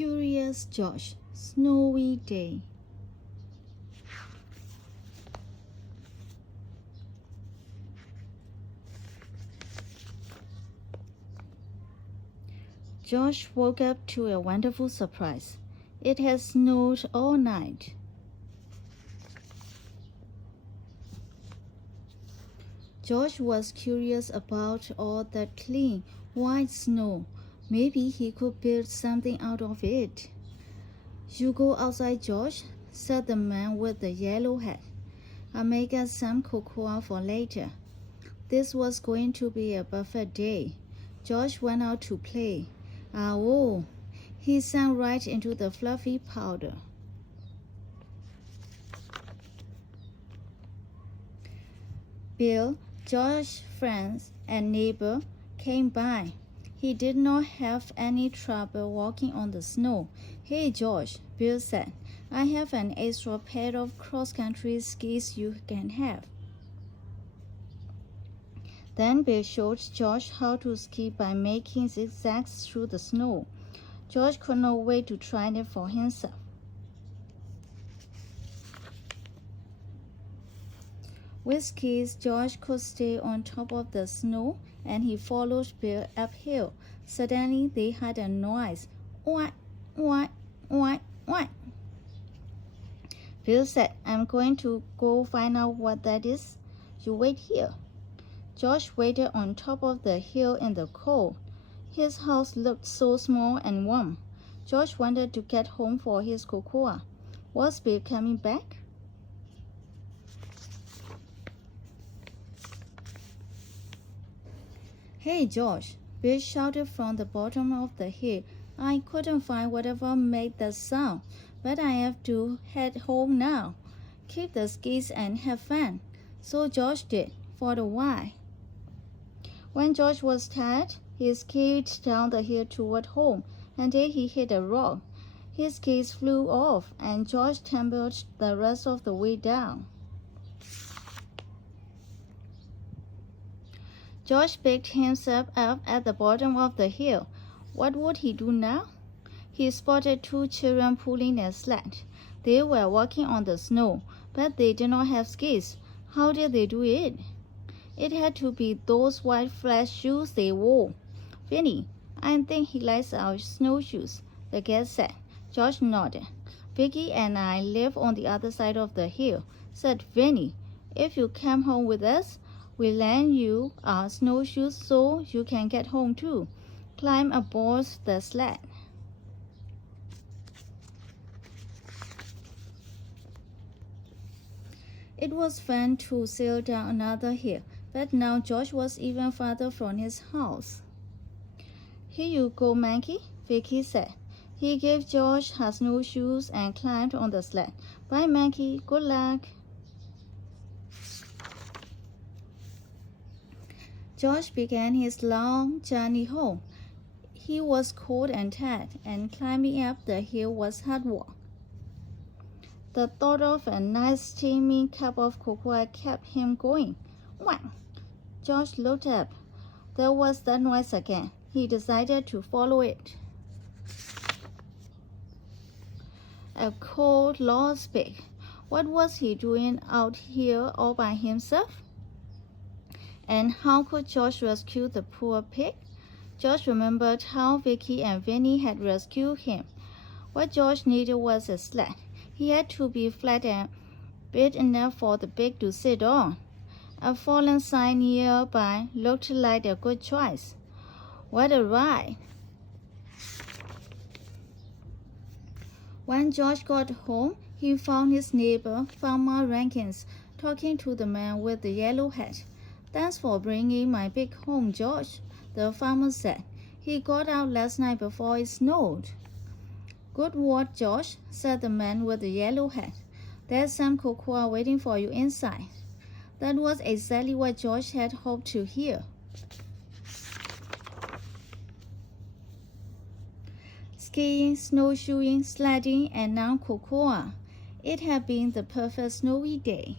Curious George, Snowy Day. George woke up to a wonderful surprise. It had snowed all night. George was curious about all that clean, white snow. Maybe he could build something out of it. "You go outside, George," said the man with the yellow hat. "I'll make us some cocoa for later." This was going to be a perfect day. George went out to play. "Ah-oh!" He sank right into the fluffy powder. Bill, George's friend and neighbor, came by. He did not have any trouble walking on the snow. "Hey, George," Bill said, "I have an extra pair of cross-country skis you can have." Then Bill showed George how to ski by making zigzags through the snow. George could not wait to try it for himself. With skis, George could stay on top of the snow, and he followed Bill uphill. Suddenly, they heard a noise. "Oink, oink, oink, oink." Bill said, "I'm going to go find out what that is. You wait here." George waited on top of the hill in the cold. His house looked so small and warm. George wanted to get home for his cocoa. Was Bill coming back? "Hey, George," Bill shouted from the bottom of the hill. "I couldn't find whatever made that sound, but I have to head home now. Keep the skis and have fun." So George did, for a while. When George was tired, he skied down the hill toward home until he hit a rock. His skis flew off, and George tumbled the rest of the way down. George picked himself up at the bottom of the hill. What would he do now? He spotted two children pulling a sled. They were walking on the snow, but they did not have skis. How did they do it? It had to be those white flat shoes they wore. "Vinny, I think he likes our snowshoes," the guest said. George nodded. "Vicky and I live on the other side of the hill," said Vinny. "If you come home with us, we'll lend you our snowshoes so you can get home too. Climb aboard the sled." It was fun to sail down another hill, but now George was even farther from his house. "Here you go, monkey," Vicky said. He gave George her snowshoes and climbed on the sled. "Bye, monkey. Good luck." George began his long journey home. He was cold and tired, and climbing up the hill was hard work. The thought of a nice steaming cup of cocoa kept him going. Whang! George looked up. There was that noise again. He decided to follow it. A cold, lost pig. What was he doing out here all by himself? And how could George rescue the poor pig? George remembered how Vicky and Vinny had rescued him. What George needed was a sled. He had to be flat and big enough for the pig to sit on. A fallen sign nearby looked like a good choice. What a ride! When George got home, he found his neighbor, Farmer Rankins, talking to the man with the yellow hat. "Thanks for bringing my pig home, George," the farmer said. "He got out last night before it snowed." "Good work, George," said the man with the yellow hat. "There's some cocoa waiting for you inside." That was exactly what George had hoped to hear. Skiing, snowshoeing, sledding, and now cocoa. It had been the perfect snowy day.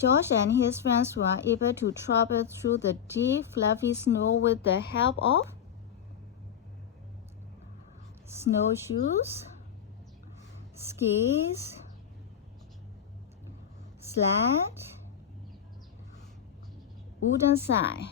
George and his friends were able to travel through the deep, fluffy snow with the help of snowshoes, skis, sled, wooden sign.